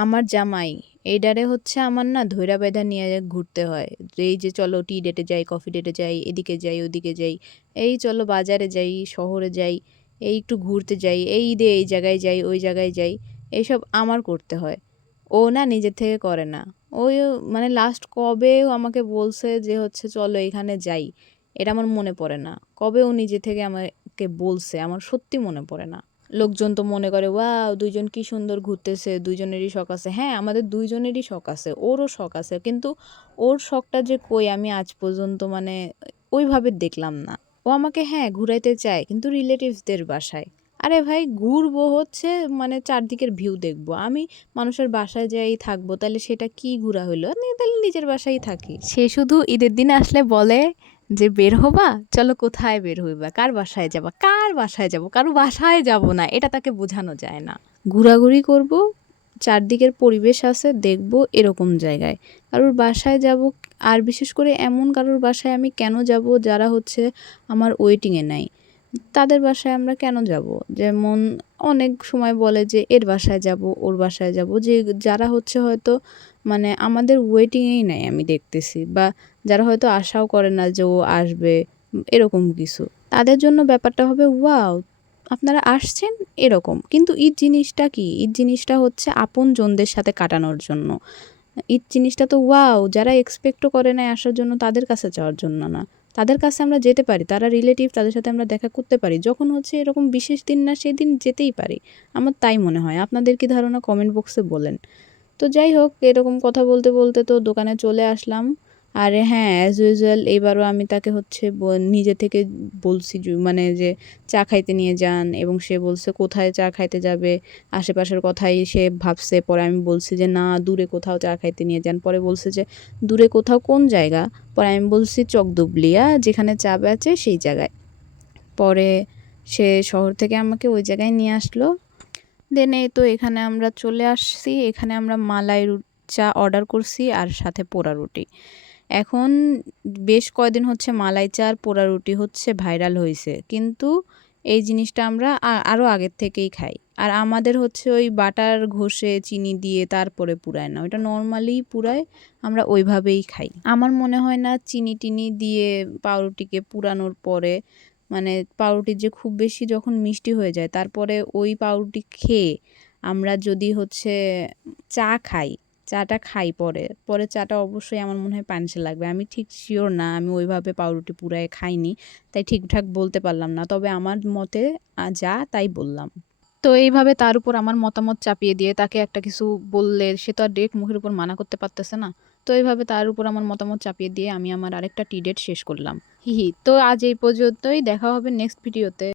আমার জামাই এইডারে হচ্ছে আমার না ধইরা বেঁধা নিয়ে ঘুরতে হয়। এই যে চলো টি ডেটে যাই, কফি ডেটে যাই, এদিকে যাই, ওদিকে যাই। এই চলো বাজারে যাই, শহরে যাই, এই একটু ঘুরতে যাই, এই ঈদে এই জায়গায় যাই, ওই জায়গায় যাই। এইসব আমার করতে হয়। ও না নিজের থেকে করে না। ওই মানে লাস্ট কবে ও আমাকে বলছে যে হচ্ছে চলো এখানে যাই। এটা আমার মনে পড়ে না। কবে ও নিজে থেকে আমাকে বলছে আমার সত্যি মনে পড়ে না। লোকজন তো মনে করে ওয়াও ২ জন কি সুন্দর ঘুরতেছে, ২ জনেরই শখ আছে। হ্যাঁ, আমাদের ২ জনেরই শখ আছে। ওরও শখ আছে। কিন্তু ওর শখটা যে কই আমি আজ পর্যন্ত মানে ওইভাবে দেখলাম না। ও আমাকে হ্যাঁ, ঘুরাইতে চায় কিন্তু রিলেটিভসদের বাসায়। আরে ভাই ঘুরবো হচ্ছে মানে চারদিকের ভিউ দেখবো। আমি মানুষের বাসায় যাই থাকবো তাহলে সেটা কি ঘোরা হইলো? তাহলে নিজের বাসায়ই থাকি। সে শুধু ঈদের দিনে আসলে বলে যে বের হবা? চলো কোথায় বের হইবা? কার বাসায় যাবা? কার বাসায় যাবো? কারো বাসায় যাবো না। এটা তাকে বোঝানো যায় না। ঘোরাঘুরি করবো, চারদিকের পরিবেশ আছে দেখবো এরকম জায়গায়। কারোর বাসায় যাবো আর বিশেষ করে এমন কারোর বাসায় আমি কেন যাবো যারা হচ্ছে আমার ওয়েটিং এ নাই। তাদের বাসায় আমরা কেন যাবো? যেমন অনেক সময় বলে যে এর বাসায় যাবো, ওর বাসায় যাবো। যে যারা হচ্ছে হয়তো মানে আমাদের ওয়েটিং এই নাই আমি দেখতেছি বা যারা হয়তো আশাও করে না যে ও আসবে এরকম কিছু। তাদের জন্য ব্যাপারটা হবে ওয়াও! আপনারা আসছেন এরকম। কিন্তু ঈদ জিনিসটা কি? ঈদ জিনিসটা হচ্ছে আপনজনদের সাথে কাটানোর জন্য। ঈদ জিনিসটা তো ওয়াও! যারা এক্সপেক্টও করে নাই আসার জন্য তাদের কাছে যাওয়ার জন্য না। তাদের কাছে আমরা যেতে পারি। তারা রিলেটিভ তাদের সাথে আমরা দেখা করতে পারি। যখন হচ্ছে এরকম বিশেষ দিন না সেদিন যেতেই পারি। আমার তাই মনে হয়। আপনাদের কি ধারণা কমেন্ট বক্সে বলেন। তো যাই হোক এরকম কথা বলতে বলতে তো দোকানে চলে আসলাম। আর হ্যাঁ অ্যাজ ইউজুয়াল এবারও আমি তাকে হচ্ছে নিজে থেকে বলছি মানে যে চা খাইতে নিয়ে যান এবং সে বলছে কোথায় চা খাইতে যাবে আশেপাশের কথাই সে ভাবছে। পরে আমি বলছি যে না দূরে কোথাও চা খাইতে নিয়ে যান। পরে বলছে যে দূরে কোথাও কোন জায়গা? পরে আমি বলছি চকদুবলিয়া যেখানে চা বেচে সেই জায়গায়। পরে সে শহর থেকে আমাকে ওই জায়গায় নিয়ে আসলো। দেন এই তো এখানে আমরা চলে আসছি। এখানে আমরা মালাই চা অর্ডার করছি আর সাথে পোড়া রুটি। এখন বেশ কয়দিন হচ্ছে মালাই চা আর পোড়া রুটি হচ্ছে ভাইরাল হইছে। কিন্তু এই জিনিসটা আমরা আরো আগের থেকেই খাই। আর আমাদের হচ্ছে ওই বাটার ঘষে চিনি দিয়ে তারপরে পুড়ায় না। ওইটা নরমালি পুড়ায়, আমরা ওইভাবেই খাই। আমার মনে হয় না চিনি-টিনি দিয়ে পাউরুটিকে পুড়ানোর পরে মানে পাউরুটি যে খুব বেশি যখন মিষ্টি হয়ে যায় তারপরে ওই পাউরুটি খেয়ে আমরা যদি হচ্ছে চা খাই, চাটা খাই পরে, পরে চাটা অবশ্যই আমার মনে হয় পানসে লাগবে। আমি ঠিক সিওর না, আমি ওইভাবে পাউরুটি পুড়ায়ে খাইনি। তাই ঠিকঠাক বলতে পারলাম না। তবে আমার মতে যা তাই বললাম। তো এইভাবে তার উপর আমার মতামত চাপিয়ে দিয়ে তাকে একটা কিছু বললে সে তো আর ডিরেক্ট মুখের উপর মানা করতে পারতেছে না। তো এইভাবে তার উপর আমার মতামত চাপিয়ে দিয়ে আমি আমার আরেকটা টি ডেট শেষ করলাম। হি হি। তো আজ এই পর্যন্তই। দেখা হবে নেক্সট ভিডিওতে।